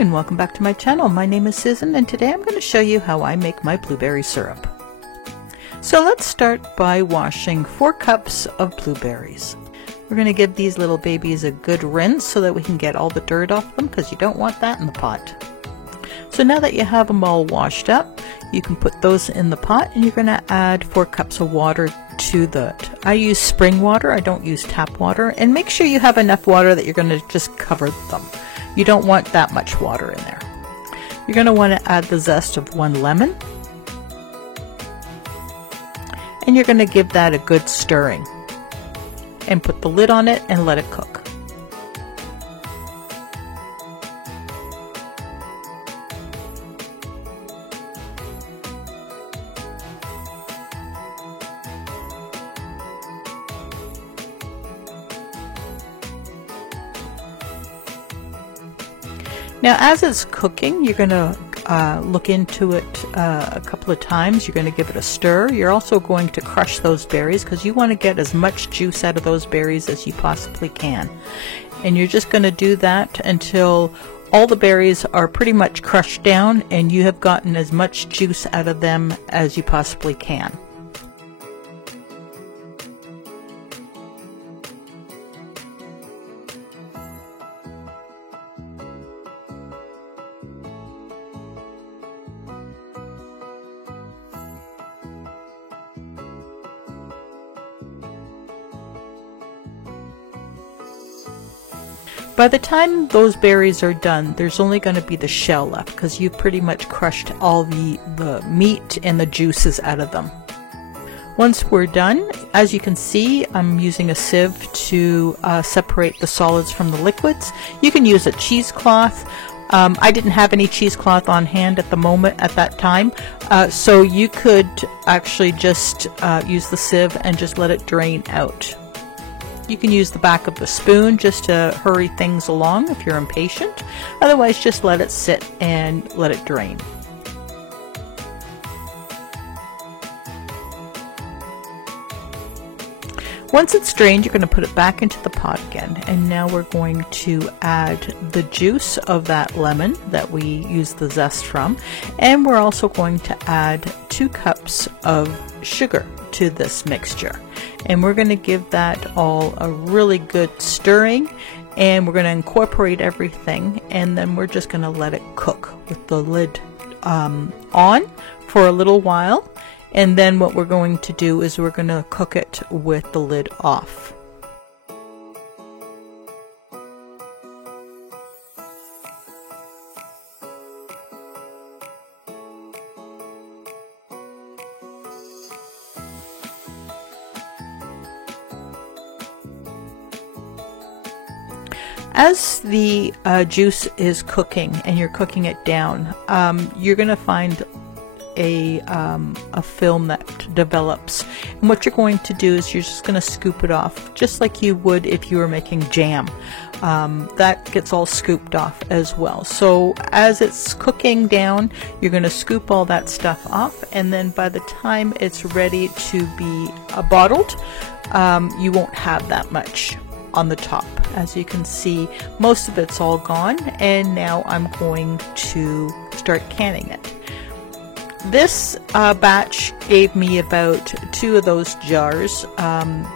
and welcome back to my channel. My name is Susan and today I'm going to show you how I make my blueberry syrup. So let's start by washing 4 cups of blueberries. We're going to give these little babies a good rinse so that we can get all the dirt off them because you don't want that in the pot. So now that you have them all washed up, you can put those in the pot and you're going to add 4 cups of water to that. I use spring water, I don't use tap water, and make sure you have enough water that you're going to just cover them. You don't want that much water in there. You're going to want to add the zest of 1 lemon. And you're going to give that a good stirring. And put the lid on it and let it cook. Now as it's cooking, you're going to look into it a couple of times. You're going to give it a stir. You're also going to crush those berries because you want to get as much juice out of those berries as you possibly can. And you're just going to do that until all the berries are pretty much crushed down and you have gotten as much juice out of them as you possibly can. By the time those berries are done, there's only going to be the shell left because you've pretty much crushed all the meat and the juices out of them. Once we're done, as you can see, I'm using a sieve to separate the solids from the liquids. You can use a cheesecloth. I didn't have any cheesecloth on hand at the moment at that time, so you could actually just use the sieve and just let it drain out. You can use the back of the spoon just to hurry things along if you're impatient. Otherwise, just let it sit and let it drain. Once it's drained, you're going to put it back into the pot again. And now we're going to add the juice of that lemon that we used the zest from. And we're also going to add 2 cups of sugar to this mixture. And we're going to give that all a really good stirring, and we're going to incorporate everything, and then we're just going to let it cook with the lid on for a little while. And then what we're going to do is we're going to cook it with the lid off. As the juice is cooking and you're cooking it down, you're going to find a film that develops. And what you're going to do is you're just going to scoop it off, just like you would if you were making jam. That gets all scooped off as well. So as it's cooking down, you're going to scoop all that stuff off, and then by the time it's ready to be bottled, you won't have that much on the top. As you can see, most of it's all gone, and now I'm going to start canning it. This batch gave me about 2 of those jars.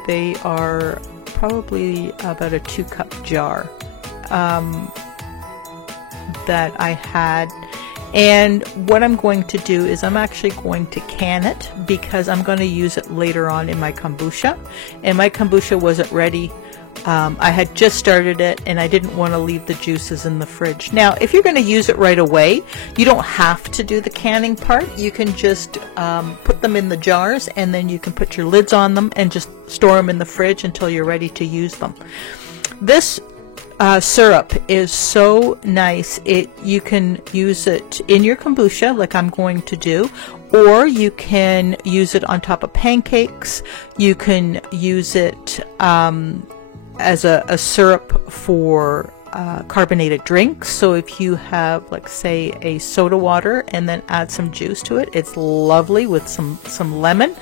They are probably about a 2-cup jar that I had. And what I'm going to do is I'm actually going to can it because I'm going to use it later on in my kombucha. And my kombucha wasn't ready. I had just started it and I didn't want to leave the juices in the fridge. Now, if you're going to use it right away, you don't have to do the canning part. You can just put them in the jars and then you can put your lids on them and just store them in the fridge until you're ready to use them. This syrup is so nice. You can use it in your kombucha like I'm going to do, or you can use it on top of pancakes. You can use it as a syrup for carbonated drinks. So if you have, like, say, a soda water and then add some juice to it, it's lovely with some lemon.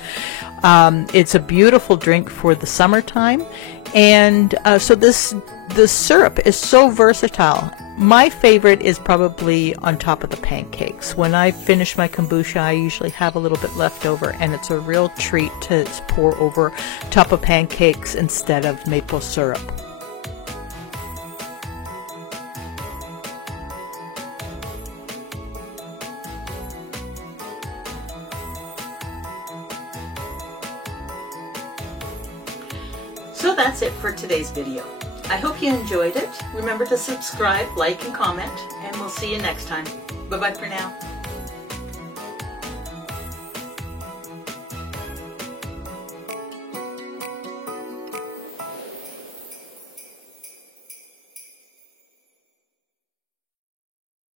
It's a beautiful drink for the summertime. And so this syrup is so versatile. My favorite is probably on top of the pancakes. When I finish my kombucha, I usually have a little bit left over, and it's a real treat to pour over top of pancakes instead of maple syrup. So that's it for today's video. I hope you enjoyed it. Remember to subscribe, like, and comment, and we'll see you next time. Bye-bye for now.